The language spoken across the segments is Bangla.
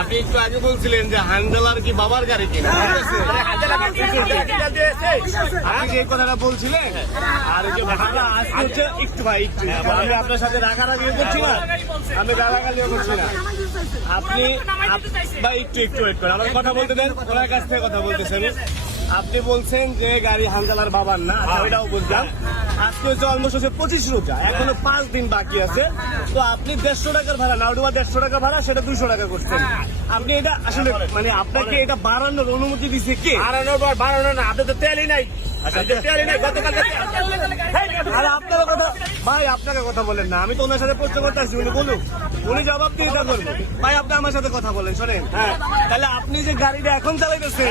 আপনি একটু আগে বলছিলেন যে হ্যান্ডেলার কি বাবার গাড়ি কিনা, আপনি যে কথাটা বলছিলেন। আর এই যে ভাড়া আজকে হচ্ছে একটু ভাই একটু আমি আপনার সাথে রাগারাগিও করছি না, আমি গালাগালিও করছি না। আপনি ভাই একটু একটু ওয়েট করেন, আমাকে কথা বলতে দেন, ওনার কাছ থেকে কথা বলতেছেন। আপনি বলছেন যে গাড়ি হাঙ্গালার বাবার না, ওইটাও বুঝলাম। আজকে হচ্ছে অলমোস্ট হচ্ছে 25 রোজা, এখনো 5 দিন বাকি আছে। তো আপনি 150 টাকার ভাড়া, নাউডুবা 150 টাকা ভাড়া, সেটা 200 টাকা করছেন। আপনি এটা আসলে মানে আপনাকে এটা বাড়ানোর অনুমতি দিচ্ছে কে? বাড়ানো না, আপনি তো তেলই নাই। তেলই নাই গতকাল। আর আপনারা কথা ভাই, আপনাকে কথা বলেন না, আমি তো ওনার সাথে প্রশ্ন করতে আসছি, উনি বলুন, উনি জবাব দিয়ে এটা করবেন। ভাই আপনি আমার সাথে কথা বলেন, শোনেন। হ্যাঁ, তাহলে আপনি যে গাড়িটা এখন চালাইতেছে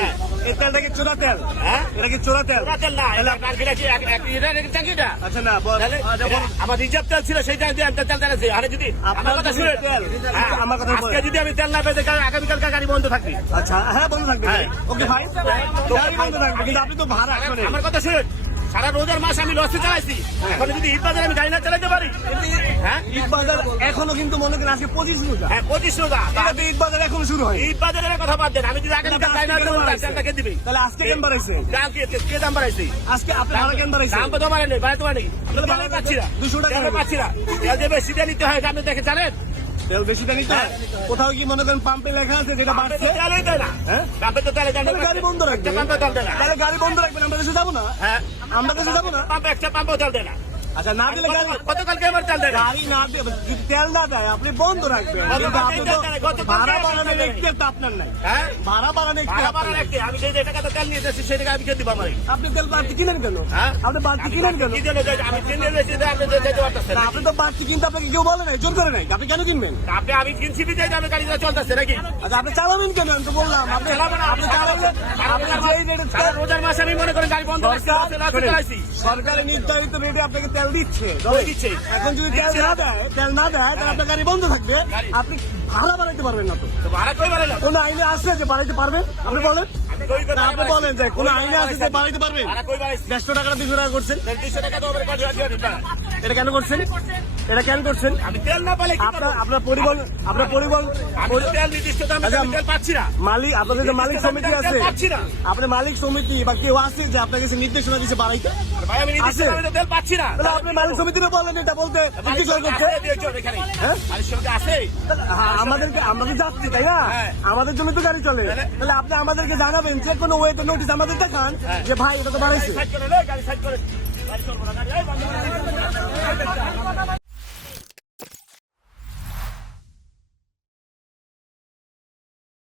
এই তেলটা কি চোরা তেল? হ্যাঁ, এটা কি চোরা তেল? আচ্ছা না, আমার রিজার্ভ তেল ছিল, সেইটা তেল চালাচ্ছি। আর যদি আমার কথা শুনে তেল, আমার কথা আজকে যদি আমি তেল না পেতে, আগামীকালকার গাড়ি বন্ধ থাকবে। আচ্ছা, হ্যাঁ বন্ধ থাকবে। ওকে ভাই, গাড়ি বন্ধ থাকবে, কিন্তু আপনি তো ভাড়া শোনেন। আমার কথা শুনে, সারা রোজার মাস আমি লসে চালাইছি, এখন যদি ঈদ বাজারে আমি গাড়ি না চালাতে পারি। হ্যাঁ, ঈদ বাজার এখনো কিন্তু মনে করেন আজকে 25 রোজা। হ্যাঁ 25 রোজা, ঈদ বাজার এখনো শুরু হয়। ঈদ বাজারের কথা বাদ দেন, আমি যদি আগামীকাল গাড়ি না চালাতে তেলটা কে দিবে? তাহলে আজকে কেন বাড়াইছে? কে দাম বাড়াইছে? আজকে আপনি ভাড়া কেন বাড়াইছে? দাম তো বাড়াই নেই, বাড়াতে পারি। আমি পাচ্ছি না, 200 টাকা পাচ্ছি না। তেল যে বেশি দিয়ে নিতে হয়, আপনি দেখে জানেন? তেল বেশি দেন তো কোথাও কি মনে করেন পাম্পে লেখা আছে যেটা বাড়ছে? তেলই দেয় না। হ্যাঁ, পাম্পে তো তেলে দেয় না। গাড়ি বন্ধ রাখবে। পাম্পে তেল দেয় না। তাহলে গাড়ি বন্ধ রাখবেন, আমরা দেশে যাবো না। হ্যাঁ, আমরা দেশে যাবো না। পাম্পে একটা পাম্পও তেল দেয় না। আচ্ছা, না দিলে গাড়ি গতকালকে আমার তেল দেয় না। গাড়ি না দিয়ে যদি তেল না দেয় আপনি বন্ধ রাখবেন। কিন্তু আপনি তো ভাড়া বাড়ানোর এখতিয়ার তো আপনার নাই। হ্যাঁ, ভাড়া বাড়ানোর ভাড়া এখতিয়ার বাড়া আপনার নাই। রাখতে আমি যে টাকাটা তেল নিয়ে যাচ্ছি, সেই টাকা আমি কে দিব আমার? আপনি তেল বাড়তি কিনেন কেন? হ্যাঁ, আপনি বাড়তি কিনেন কেন? কি জন্য আমি কিনে নিয়েছি, আপনি যেতে পারতেছেন না, না। আপনি তো বাড়তি কিনতে আপনাকে কেউ বলে নাই, জোর করে নাই। আপনি কেন কিনবেন? আমি কিনছি বিদায়, আমি গাড়িটা চলতেছে নাকি? আচ্ছা, আপনি চালাবেন কেন? আমি তো বললাম আপনি চালাবো না। আপনি চালাবেন। আপনি যেই রেটে সারা রোজার মাসে আমি মনে করেন গাড়ি বন্ধ রাখছি, চালাইছি। সরকারের নির্ধারিত রেটে আপনাকে তেল দিচ্ছে। দিচ্ছে। এখন যদি তেল না দেয় তাহলে আপনার গাড়ি বন্ধ থাকবে। আপনি ভাড়া বাড়াইতে পারবেন না। তো তো ভাড়া কই বাড়াই না? কোন আইনে আছে যে বাড়াইতে পারবেন? আপনি বলেন, আমি কই না, আপনি বলেন যে কোন আইনে আছে যে বাড়াইতে পারবেন? ভাড়া কই বাড়াইছি? 150 টাকা 200 টাকা করছেন। 200 টাকা তো আমার কাছে আছে না। এটা কেন করছেন? এটা কেন করছেন? আমি তেল না পেলে কি করব? আপনার পরিবহন আমি তো তেল নির্দিষ্ট দামে আচ্ছা, আমি তেল পাচ্ছি না। মালিক, আপনাদের যে মালিক সমিতি আছে, পাচ্ছি না। আপনার মালিক সমিতি বা কেউ আছে যে আপনার কাছে নির্দেশনা দিচ্ছে বাড়াইতে? ভাই আমি নির্দিষ্ট আছে? দামে তো তেল পাচ্ছি না। তাহলে আপনি মালিক সমিতিরে বলেন এটা বলতে কি সই করছে? হ্যাঁ? মালিক সমিতি আছে। হ্যাঁ, আমরা তো যাচ্ছি তাই না? হ্যাঁ। আমাদের জন্য তো গাড়ি চলে। তাহলে আপনি আমাদেরকে জানাবেন যে কোনো ওয়েতে নোটিশ আমাদের দেখান যে ভাই এটা তো বাড়াইছে। সাইড করে গাড়ি সাইড করে। গাড়ি চলবো না, গাড়ি এই বন্ধ করে।